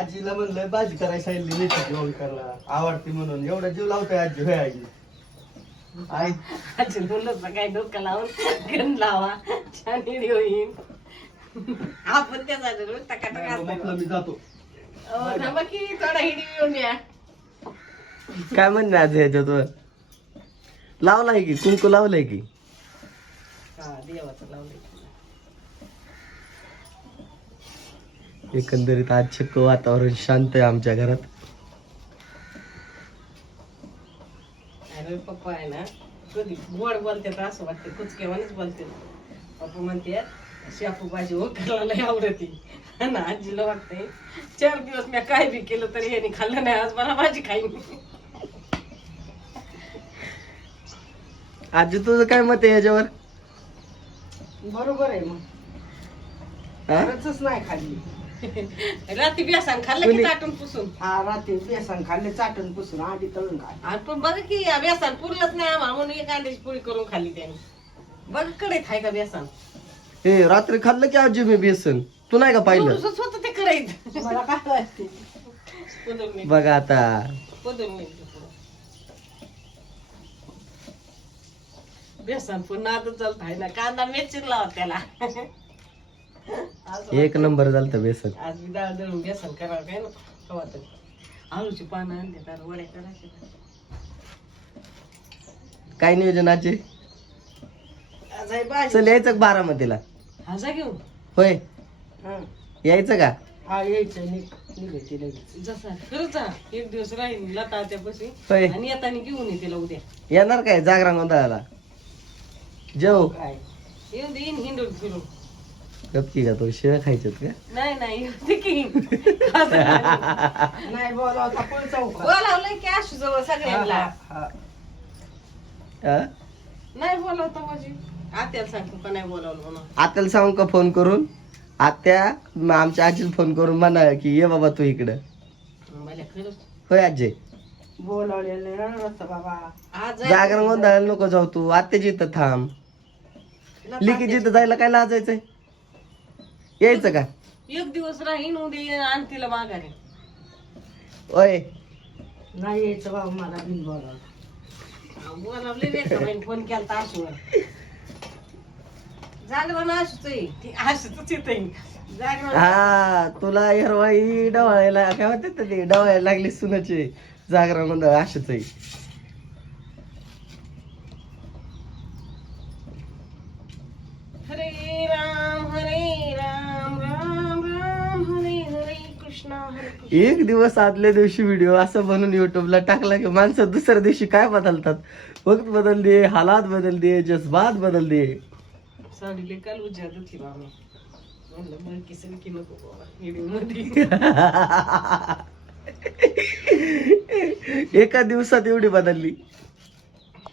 आजीला म्हणलं भाजी करायला सांगितली मेथीची ओंकारला आवडते म्हणून. एवढा जीव लावतोय आजी होय आजी? आई. आजी मुलं काय डोकं लावून गण लावा. छान व्हिडिओ येईन. आपण त्या जागेवर टकाटक म्हटलं मी जातो. थांबा की थोडा व्हिडिओ येऊन या. काय म्हणणे आज ह्याच्यात लावलाय की कुंकू लावलंय की? हा देवाचं लावलंय एकंदरीत आज चक्क वातावरण शांत आहे आमच्या घरात. पप्पा आहे ना कधी गोड बोलतात असं वाटतं कुचकेवानीच बोलते पप्पा म्हणते शापू भाजी ओकारला लय आवडती. ना आजीला वाटतंय चार दिवस मी काय बी केलं तरी यांनी खाल्लं नाही आज मला भाजी खाईन आजी तुझं काय मत आहे याच्यावर? बरोबर आहे मग. नाही खाल्ली. रात्री बेसन खाल्लं की चाटून पुसून? हा रात्री बेसन खाल्ले चाटण पुसून आधी तळून खाल्ले. आणि पण बघ की या बेसन पुरलंच नाही आम्हाला म्हणून एक अंड्याची पोळी करून खाल्ली त्याने. बघकडे खाय का बेसन? हे रात्री खाल्लं की आजी मी बेसन? तू नाही का पाहिलं? होतं ते करायचं मला काय वाटते बघा आता. पुदून बेसन पुन्हा आता चालत आहे ना कांदा मिरची लावा त्याला. एक नंबर झालं बेसन. आज मी डाळ दळून बेसन करावं काय ना कवा तरी आळूची पानं आणते तर वड्या करायच्या. काय नियोजन आजी आज आहे भाजी. चल यायचं का बारामतीला? हाजा घेऊन. होय. हं. यायचं का? हा यायचं निघ निघायची लगेच. जसा खरंच हा. एक दिवस राहील लता त्यापाशी होय. आणि येताना घेऊन ये तिला उद्या. येणार काय जागरण गोंधळाला? जेव. काय? येऊन दे येईन हिंडून फिरून. गपकी का तो? शिव्या खायच्यात का? नाही नाही येऊन दे की. खात नाही. नाही बोलावता पण चौका बोलावलंय की आशू जवळ सगळ्यांना. हा. हा? नाही बोलावतं माझी. आत्याला सांगतो का नाही बोलावलं म्हणून? आत्याला सांगू का फोन करून? आत्या म आमच्या आजीला फोन करून म्हणा की ये बाबा तू इकडं. मला खरंच होय आजी? बोलावलेलं बाबा. आज जागरण गोंधळाला नको जाऊ तू. आत्याची इथं थांब. लिकी जिथं जायला काय लाजायचंय? यायचं का? एक दिवस राहीन उद्या आणि तिला माघारी. ओय. नाही यायचं बाबा मला बिन बोलावलं बोलावले रेखाबाईने फोन केला आशूवर जागरण आशूच आहे ती आशूच येत जागरण हा तुला हिरवाई डवाळायला काय म्हणतात ते डवाळायला लागली सुनाचे. जागरण अशाच आहे एक दिवस आदल्या दिवशी व्हिडिओ असं बनवून युट्यूबला टाकला की माणसं दुसऱ्या दिवशी काय बदलतात? वक्त हालात जज्बात म्हणलं मग किसन की नको बाबा व्हिडिओमध्ये. एका दिवसात एवढी बदलली.